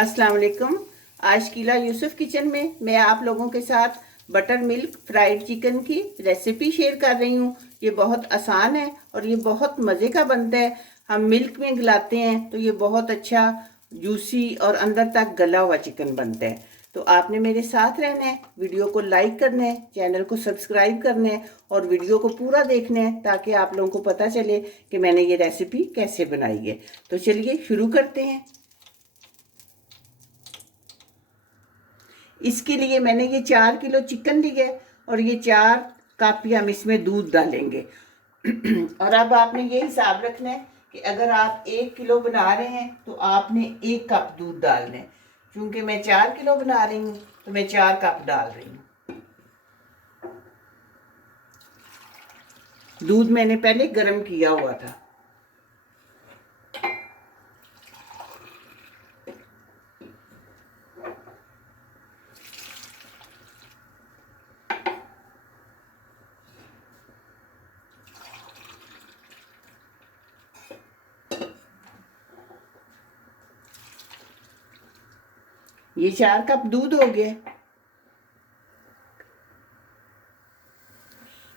अस्सलाम वालेकुम। आज कीला यूसुफ किचन में मैं आप लोगों के साथ बटर मिल्क फ्राइड चिकन की रेसिपी शेयर कर रही हूँ। ये बहुत आसान है और ये बहुत मज़े का बनता है। हम मिल्क में गलाते हैं तो ये बहुत अच्छा जूसी और अंदर तक गला हुआ चिकन बनता है। तो आपने मेरे साथ रहना है, वीडियो को लाइक करना है, चैनल को सब्सक्राइब करना है और वीडियो को पूरा देखना है ताकि आप लोगों को पता चले कि मैंने ये रेसिपी कैसे बनाई है। तो चलिए शुरू करते हैं। इसके लिए मैंने ये 4 किलो चिकन लिया है और ये 4 कप हम इसमें दूध डालेंगे। और अब आपने ये हिसाब रखना है कि अगर आप 1 किलो बना रहे हैं तो आपने 1 कप दूध डालना है। क्योंकि मैं 4 किलो बना रही हूँ तो मैं 4 कप डाल रही हूँ। दूध मैंने पहले गर्म किया हुआ था। ये 4 कप दूध हो गया।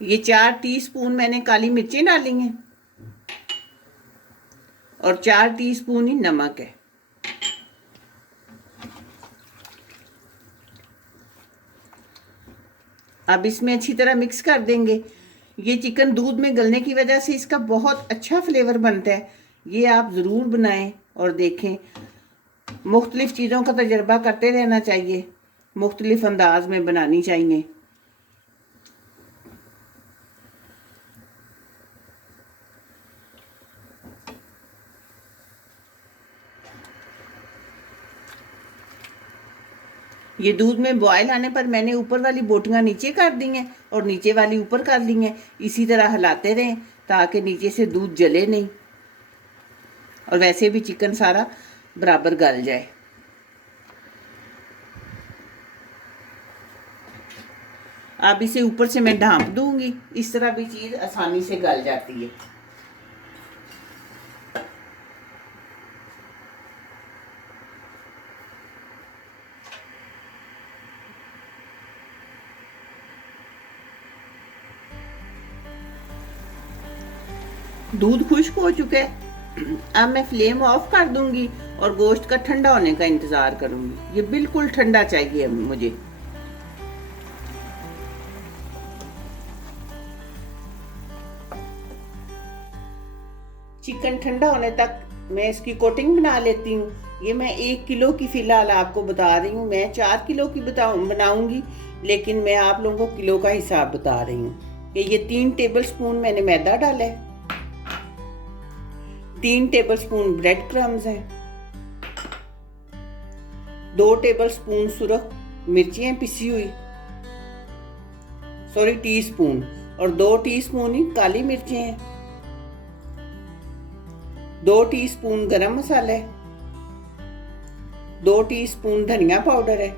ये 4 टीस्पून मैंने काली मिर्चें डाली हैं और 4 टीस्पून ही नमक है। अब इसमें अच्छी तरह मिक्स कर देंगे। ये चिकन दूध में गलने की वजह से इसका बहुत अच्छा फ्लेवर बनता है। ये आप ज़रूर बनाएं और देखें। मुख्तलिफ चीज़ों का तजर्बा करते रहना चाहिए, मुख्तलिफ अंदाज में बनानी चाहिए। ये दूध में बॉयल आने पर मैंने ऊपर वाली बोटियाँ नीचे कर दी हैं और नीचे वाली ऊपर कर ली हैं। इसी तरह हिलाते रहें ताकि नीचे से दूध जले नहीं और वैसे भी चिकन सारा बराबर गल जाए। अब इसे ऊपर से मैं ढांप दूंगी। इस तरह भी चीज़ आसानी से गल जाती है। दूध खुश्क हो चुका है। अब मैं फ्लेम ऑफ कर दूंगी और गोश्त का ठंडा होने का इंतजार करूंगी। ये बिल्कुल ठंडा चाहिए मुझे। चिकन ठंडा होने तक मैं इसकी कोटिंग बना लेती हूँ। ये मैं 1 किलो की फ़िलहाल आपको बता रही हूँ। मैं 4 किलो की बनाऊंगी, लेकिन मैं आप लोगों को किलो का हिसाब बता रही हूँ कि ये 3 टेबल स्पून मैंने मैदा डाला है, 3 टेबल स्पून ब्रेड क्रम्स हैं, 2 टेबल स्पून सुरख मिर्चियाँ पिसी हुई, टीस्पून, और 2 टीस्पून ही काली मिर्चें हैं, 2 टीस्पून गरम मसाला है, 2 टीस्पून धनिया पाउडर है,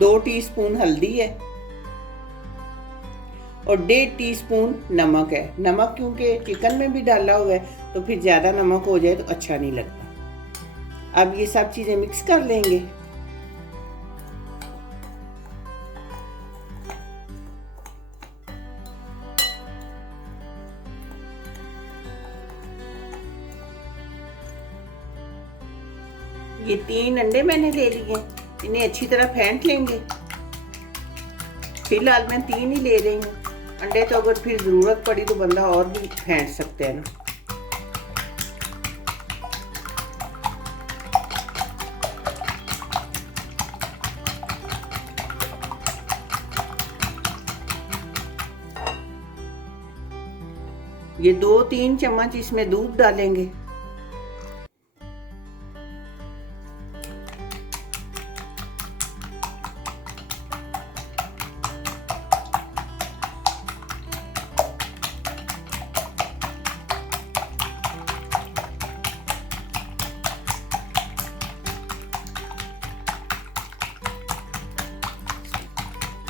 2 टीस्पून हल्दी है और 1.5 टीस्पून नमक है। नमक क्योंकि चिकन में भी डाला हुआ है तो फिर ज़्यादा नमक हो जाए तो अच्छा नहीं लगता। अब ये सब चीज़ें मिक्स कर लेंगे। ये 3 अंडे मैंने ले लिए, इन्हें अच्छी तरह फेंट लेंगे। फिलहाल मैं 3 ही ले रही हूँ। अंडे तो अगर फिर ज़रूरत पड़ी तो बंदा और भी फेंट सकते हैं ना। ये 2-3 चम्मच इसमें दूध डालेंगे।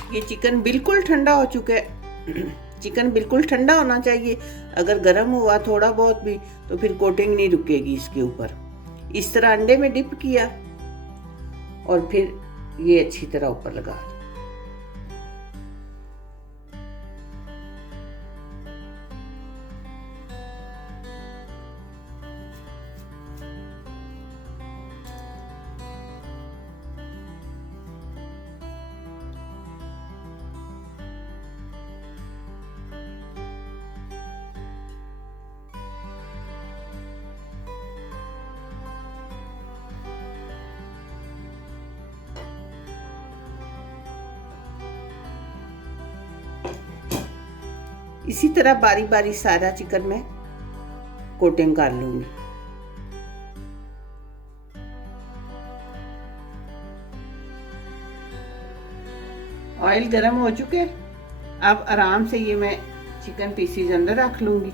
ये चिकन बिल्कुल ठंडा हो चुका है। चिकन बिल्कुल ठंडा होना चाहिए। अगर गर्म हुआ थोड़ा बहुत भी तो फिर कोटिंग नहीं रुकेगी इसके ऊपर। इस तरह अंडे में डिप किया और फिर ये अच्छी तरह ऊपर लगा दिया। इसी तरह बारी बारी सारा चिकन में कोटिंग कर लूंगी। ऑयल गरम हो चुके, अब आराम से ये मैं चिकन पीसीज अंदर रख लूंगी।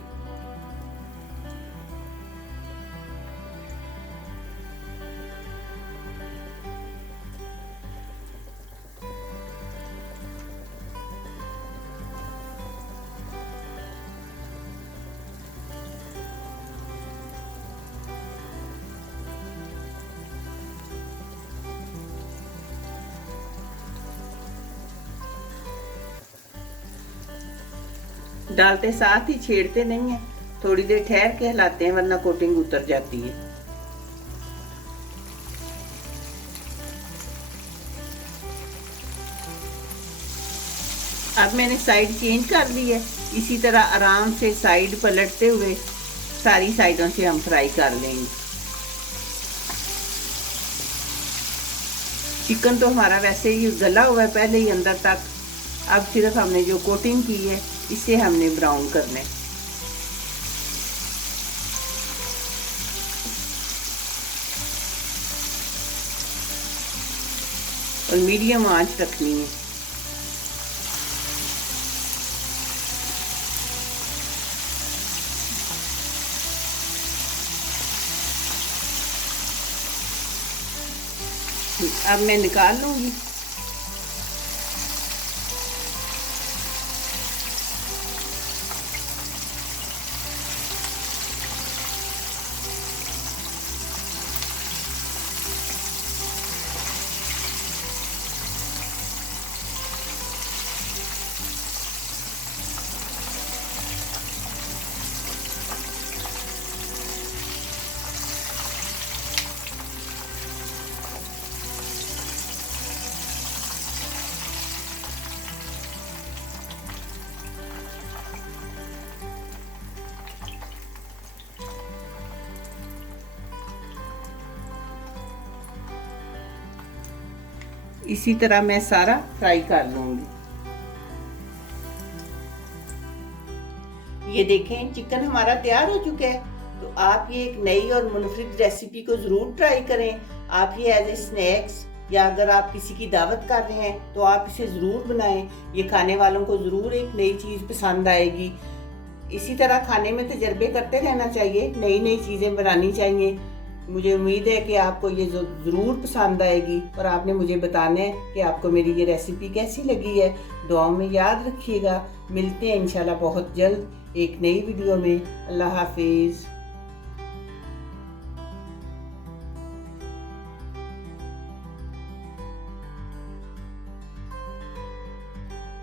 डालते साथ ही छेड़ते नहीं है, थोड़ी देर ठहर के हिलाते हैं वरना कोटिंग उतर जाती है। अब मैंने साइड चेंज कर दी है। इसी तरह आराम से साइड पलटते हुए सारी साइडों से हम फ्राई कर लेंगे। चिकन तो हमारा वैसे ही गला हुआ है पहले ही अंदर तक। अब सिर्फ हमने जो कोटिंग की है इसे हमने ब्राउन करना है। और मीडियम आंच रखनी है। अब मैं निकाल लूंगी। इसी तरह मैं सारा फ्राई कर लूंगी। ये देखें चिकन हमारा तैयार हो चुका है। तो आप ये एक नई और मुनफरिद रेसिपी को ज़रूर ट्राई करें। आप ये एज ए स्नैक्स या अगर आप किसी की दावत कर रहे हैं तो आप इसे ज़रूर बनाएं। ये खाने वालों को ज़रूर एक नई चीज़ पसंद आएगी। इसी तरह खाने में तजर्बे करते रहना चाहिए, नई नई चीज़ें बनानी चाहिए। मुझे उम्मीद है कि आपको ये ज़रूर पसंद आएगी और आपने मुझे बताना है कि आपको मेरी ये रेसिपी कैसी लगी है। दुआओं में याद रखिएगा। मिलते हैं इंशाल्लाह बहुत जल्द एक नई वीडियो में। अल्लाह हाफिज़।